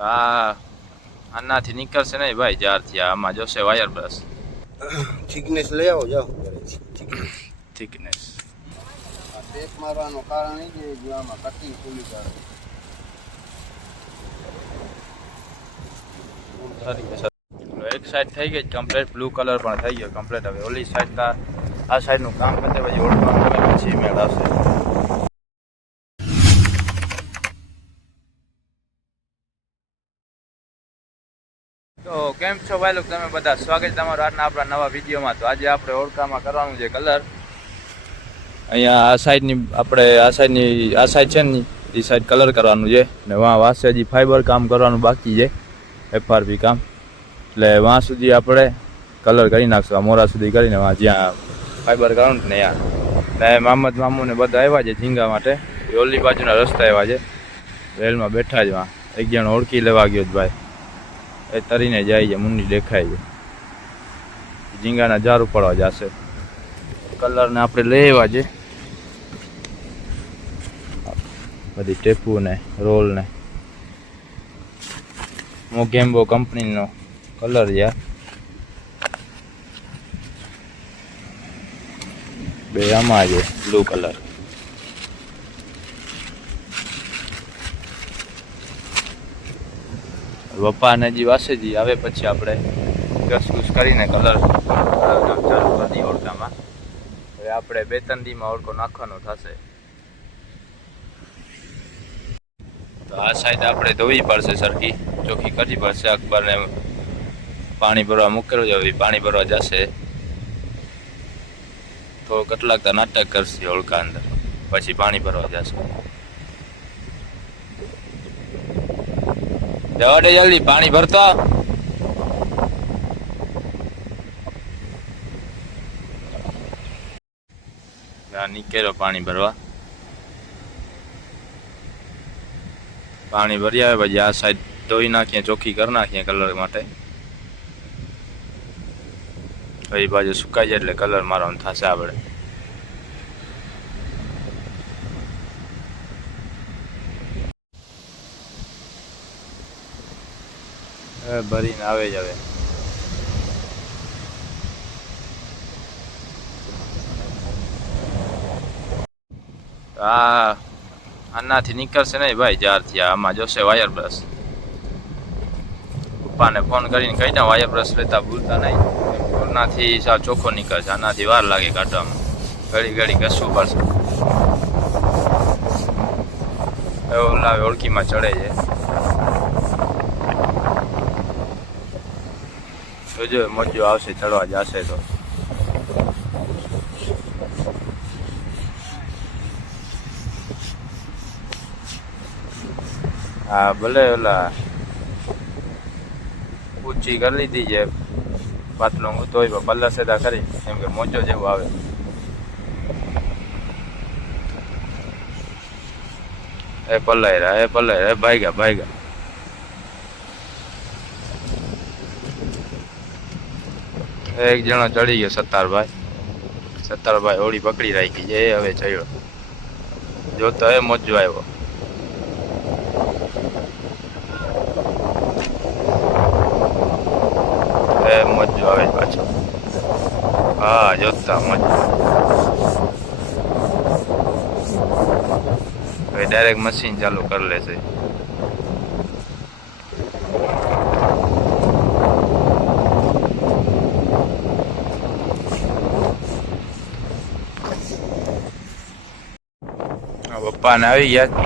આ આનાથી નીકળશે નહીં ભાઈ, જ્યારથી આમાં જોશે વાયર બ્રશ થિકનેસ લઈ આવો જાઓ. થિકનેસ આ ટેપ મારવાનું કારણ એ છે કે આમાં કટિંગ ખુલી જાય. એક સાઈડ થઈ ગઈ કમ્પ્લીટ, બ્લુ કલર પણ થઈ ગયો કમ્પ્લીટ. હવે ઓલી સાઈડ આ સાઈડનું કામ પતે પછી ઓળખવાનું પછી મેળ આવશે. તો કેમ છો ભાઈ લોકો, તમે બધા? સ્વાગત તમારું આજના આપણા નવા વિડીયોમાં. તો આજે આપણે ઓળખામાં કરવાનું છે કલર. અહીંયા આ સાઈડની આપણે આ સાઈડ છે ને એ સાઈડ કલર કરવાનું છે ને વાં વાસે હજી ફાઈબર કામ કરવાનું બાકી છે, FRP કામ. એટલે વાં સુધી આપણે કલર કરી નાખશું, આ મોરા સુધી કરીને વાં જ્યાં ફાઈબર કરવાનું ને ત્યાં. ને મામદ મામુને બધા આવ્યા છે ઝીંગા માટે, એ ઓલી બાજુના રસ્તા આવ્યા છે, રેલમાં બેઠા જ. વાં એક જણ ઓળખી લેવા ગયો જ ભાઈ, એ તરીને જાય છે, મુન્ની દેખાય છે. ઝીંગાના ઝાર ઉપાડવા જશે. કલરને આપણે લઈ આવ્યા છે, બધી ટેપુ ને રોલ ને મોગેમ્બો કંપનીનો કલર છે. બે આમાં છે બ્લુ કલર. બપ્પાને હજી વાસેજી આવે પછી આપણે ઘસઘૂસ કરીને કલર ચાલુ કરી ઓળખામાં. હવે આપણે 2-3 દીમાં ઓળખો નાખવાનો થશે. તો આ સાઈડ આપણે ધોવી પડશે, સરખી ચોખ્ખી કરવી પડશે. અકબરને પાણી ભરવા મૂકેલું છે, હવે પાણી ભરવા જશે. તો કેટલાક તો નાટક કરશે ઓળખા અંદર, પછી પાણી ભરવા જશે. જવા દે જલ્દી, પાણી ભરતો. નીકળ્યો પાણી ભરવા. પાણી ભરી આવે પછી આ સાઈડ ધોઈ નાખીએ, ચોખ્ખી કરી નાખીએ કલર માટે. એ બાજુ સુકાઈ જાય એટલે કલર મારવાનું થશે આપણે. ભરીને આવે જ હવે. આનાથી નીકળશે નહીં ભાઈ, જ્યારથી આમાં જોશે વાયર બ્રશ. પપ્પાને ફોન કરીને કહી દઉં વાયર બ્રશ લેતા ભૂલતા નહીં. આનાથી સાવ ચોખ્ખો નીકળશે, આનાથી વાર લાગે કાઢવામાં, ઘડી ઘડી ઘસવું પડશે. એવું લાવે ઓળખીમાં ચડે છે. જોજો મોજો આવશે, ચડવા જશે તો. હા ભલે ઓલા ઊંચી કરી લીધી છે પાતળું તોય કલર સેદા કરી, કેમ કે મોજો જેવું આવે. એ પલાયરા ભાગ્યા. એક જણો ચડી ગયો, સત્તારભાઈ હોળી પકડી રાખી છે. એ હવે ચડ્યો, જોતો એ મોજો આવ્યો. મજો આવે પાછો. હા જોતા મજો. હવે ડાયરેક્ટ મશીન ચાલુ કરી લેશે. પપ્પાને આવી ગયા.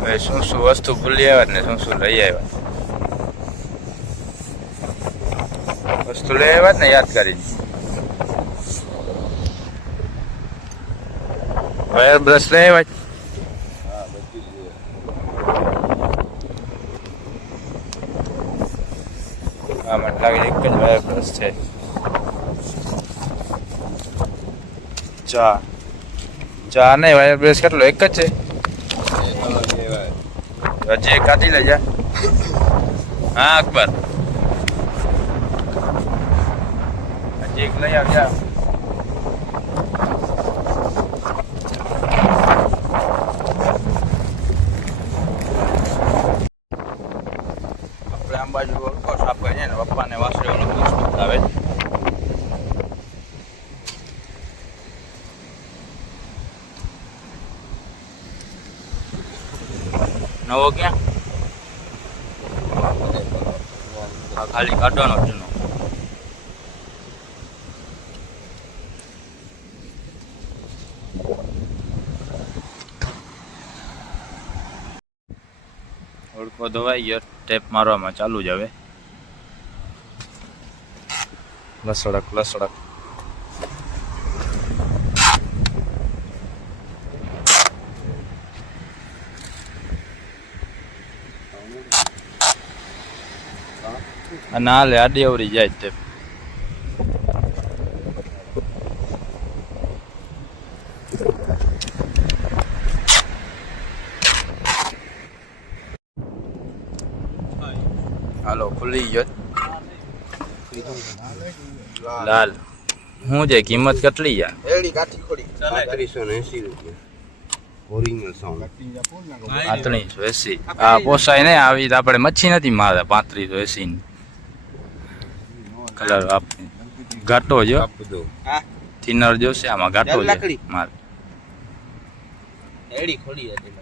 હવે શું વસ્તુ ભૂલી આવ્યા ને શું લઈ આવ્યા. વસ્તુ લઈ આવ્યા ને યાદ કરીને. વાયર બ્રશ લઈ આવ્યા. હા મને લાગે એક જ વાયર બ્રશ છે. ચા નહીં, વાયર બ્રશ કેટલો? એક જ છે. હજી એક કાઢી લેજા. હા અકબર, હજી એક લઈ આવજા. આમ બાજુ ઓળખો સાફ કરીએ ને પપ્પાને વાસળીઓનો પૂછ બતાવે. નવો ક્યાં? હા ખાલી કાઢવાનો જૂનો. ઓળખો ધોવાઈ ગયો, ટેપ મારવામાં ચાલુ જ હવે. લસડક લસડક. અને હાલે આડી અવરી જાય ટેપ. હાલો ખુલી ગયો. લાલ શું છે કિંમત કેટલી યાર? એડી કાઠી ખોડી 3580 રૂપિયા ઓરિજિનલ સાઉન્ડ. 3580. હા પોસાય ને આવી તો આપણે મચ્છી નથી મારતા 3580 ની. કલર ઘાટો જો થિનર જોશે આમાં ઘાટો છે માર. એડી ખોડી હતી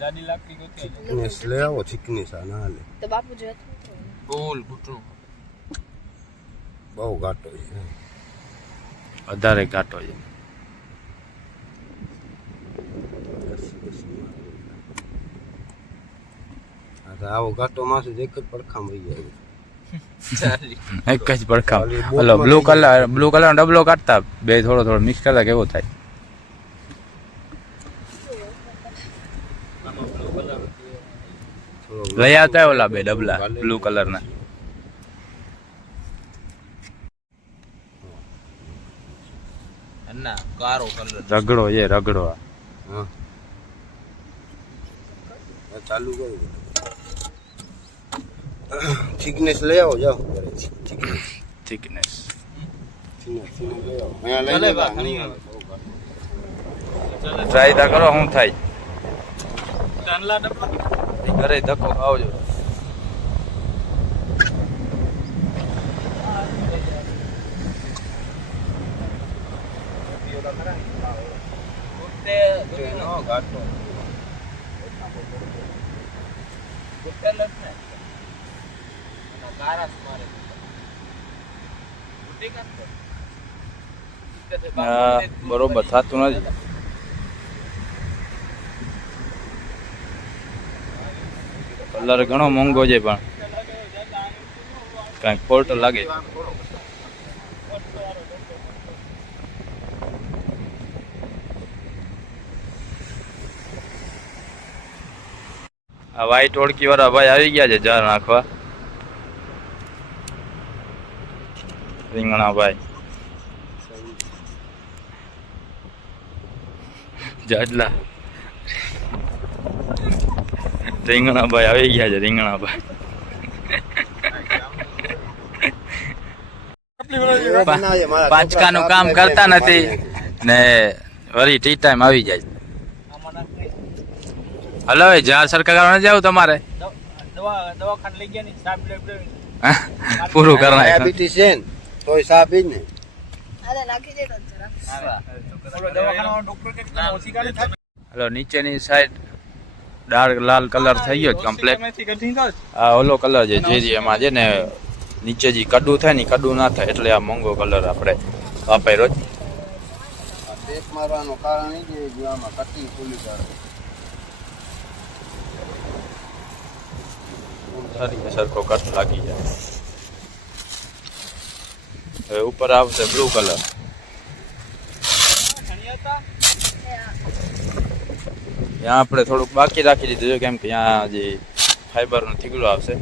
દાદી લાકડી ગોતી ચિકનેસ લે આવો ચિકનેસ આ ના લે તો બાપુ જો ફૂલ ઘૂંટણું બહુ ઘાટો છે વધારે ઘાટો છે. આવો ઘાટો માસુ એક જ પડખામ રહી જાય. એક જ પડખામ. હલો બ્લુ કલર ડબલો કાઢતા બે થોડો થોડો મિક્સ કરતા કેવો થાય? લઈ આવતા ઓલા બે ડબલા બ્લુ કલર ના. કારો કલર રગડો છે રગડો. હા ચાલુ કરો થિકનેસ લઈ આવો જાઓ થિકનેસ ટ્રાય તા કરો શું થાય. ઘરે ધક્કો ખાવજો. બરોબર થતું નથી. કલર ઘણો મોંઘો છે પણ કઈક ફોલ્ટ લાગે. આ વ્હાઈટ ઓળખી વાળા ભાઈ આવી ગયા છે જાર નાખવા. રીંગણા ભાઈ જાડલા રીંગણા ભાઈ આવી ગયા છે. રીંગણા ભાઈ પાંચકાનું કામ કરતા નથી ને વળી ટી ટાઈમ આવી જાય. હલો જ્યાં સરકાર ન જાવ તમારે પૂરું કરના ડાયાબિટીસ છે ને તોય સાહેબ જ ને હલો નીચેની સાઈડ ડાર્ક લાલ કલર થઈ ગયો કમ્પ્લીટ. આ ઓલો કલર છે જે એમાં છે ને નીચે જે કડું થાય ને કડું ના થાય એટલે આ મોંઘો કલર આપણે વાપર્યો. ટેપ મારવાનું કારણ એ છે કે આમાં કટિંગ ખુલી જાય સરખો કટ લાગી જાય. હવે ઉપર આવશે બ્લુ કલર. ત્યાં આપણે થોડુંક બાકી રાખી દીધું છે કેમ કે ત્યાં જે ફાઈબરનો થીગડો આવશે.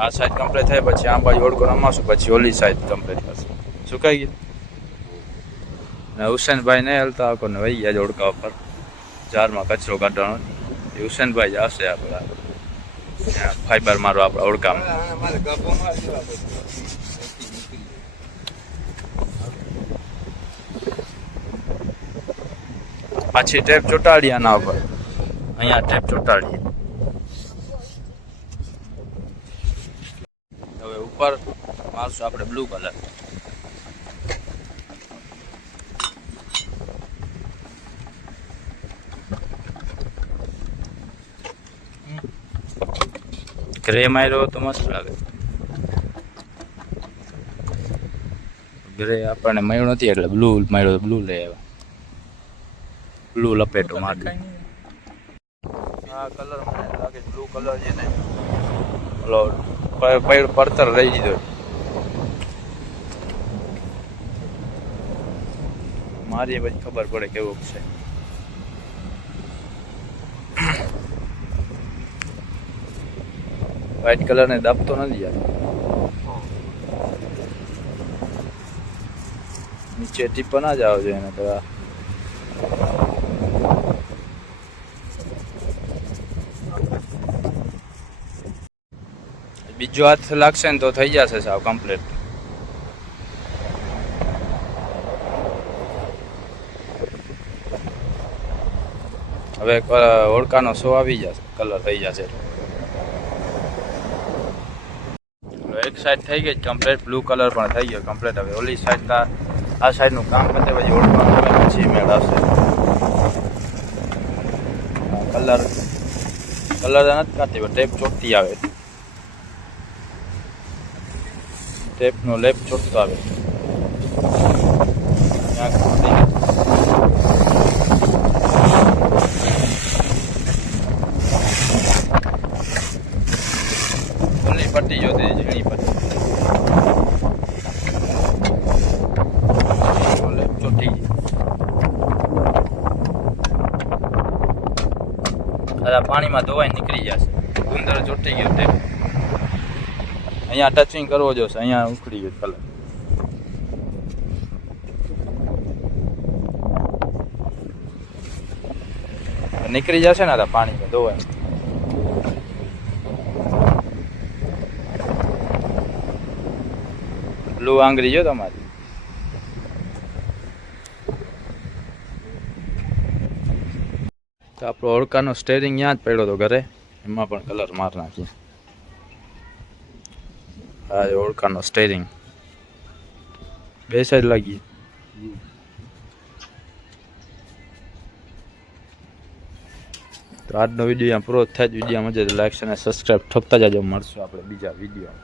આ સાઈડ કમ્પ્લીટ થાય પછી આ બાજુ ઓળકો રમાશું પછી ઓલી સાઈડ કમ્પ્લીટ કરશે. સુકાઈ ગયું ને હુસેનભાઈ નહીં હલતા આખો ને વહી ગયા ઓળકા ઉપર જારમાં કચરો કાઢવાનો. એ હુસેનભાઈ જ આવશે આપણા ફાઈબર મારો આપણા ઓળકામાં. પાછી ટેપ ચોટાડીએ આના ઉપર. અહીંયા ટેપ ચોટાડીએ ઉપર મારશું આપણે બ્લુ કલર. ગ્રે માર્યો તો મસ્ત લાગે. ગ્રે આપણને મળ્યો નથી એટલે બ્લુ માર્યો તો બ્લુ લઈ આવ્યા. બ્લુ લપેટો મારી. આ કલર મને લાગે બ્લુ કલર છે ને ઓલો પડતર લઈ દીધો. મારી પછી ખબર પડે કેવું છે. વ્હાઈટ કલર ને દાબતો નથી યાર. નીચે ટીપ ના જાવ જોઈએ એને તો. બીજો હાથ લાગશે ને તો થઈ જશે સાવ કમ્પ્લીટ. હવે ઓળખાનો શો આવી જશે, કલર થઈ જશે. એક સાઈડ થઈ ગઈ કમ્પ્લીટ, બ્લુ કલર પણ થઈ ગયો કમ્પ્લીટ. હવે ઓલી સાઈડ આ સાઈડનું કામ પતે પછી ઓળખાનું પછી મેળ આવશે. કલર નથી કાઢતી પણ ટેપ ચોટતી આવે. ટેપનો લેપ ચોટતો આવે. ઓલી પટ્ટી જોતી ઝીણી પટ્ટી લેપ ચોટી ગઈ. પાણીમાં ધોવાઈ નીકળી જશે. ગુંદર ચોટી ગયો ટેપ. અહીંયા ટચિંગ કરવો જોશે. અહીંયા ઉખડી ગયો કલર. નીકળી જશે ને પાણીમાં ધોવાય. બ્લુ આંગળી જો તમારી. તો આપણો ઓળખાનો સ્ટેરિંગ ત્યાં જ પડ્યો હતો ઘરે, એમાં પણ કલર માર નાખીએ. હા ઓળખાનો સ્ટેરિંગ બે સાઈડ લાગી. તો આજનો વિડીયો પૂરો થાય. વિડીયો મજા લાઈક અને સબસ્ક્રાઈબ ઠપતા જજો. મળશું આપણે બીજા વિડીયો.